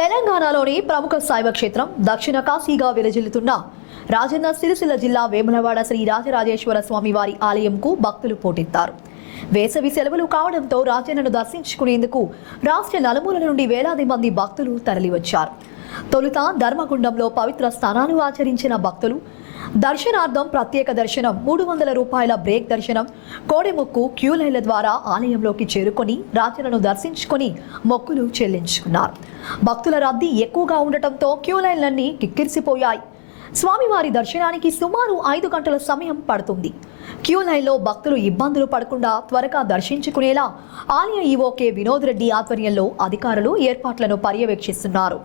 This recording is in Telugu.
తెలంగాణలోని ప్రముఖ శైవ క్షేత్రం దక్షిణ కాశీగా విరజిల్లుతున్న రాజన్న సిరిసిల్ల జిల్లా వేములవాడ శ్రీ రాజరాజేశ్వర స్వామి వారి ఆలయంకు భక్తులు పోటెత్తారు. వేసవి సెలవులు కావడంతో రాజన్నను దర్శించుకునేందుకు రాష్ట్ర నలుమూలల నుండి వేలాది మంది భక్తులు తరలివచ్చారు. తొలుత ధర్మగుండంలో పవిత్ర స్నానాలు ఆచరించిన భక్తులు దర్శనార్థం ప్రత్యేక దర్శనం, 300 రూపాయల బ్రేక్ దర్శనం, కోడెముక్కు క్యూ లైన్ల ద్వారా ఆలయంలోకి చేరుకొని రాజన్నను దర్శించుకొని మొక్కులు చెల్లించుకున్నారు. భక్తుల రద్దీ ఎక్కువగా ఉండటంతో క్యూ లైన్లన్నీ కిక్కిరిసిపోయాయి. స్వామివారి దర్శనానికి సుమారు 5 గంటల సమయం పడుతుంది. క్యూ లైన్లో భక్తులు ఇబ్బందులు పడకుండా త్వరగా దర్శించుకునేలా ఆలయ ఈవో కె. వినోద్ రెడ్డి ఆధ్వర్యంలో అధికారులు ఏర్పాట్లను పర్యవేక్షిస్తున్నారు.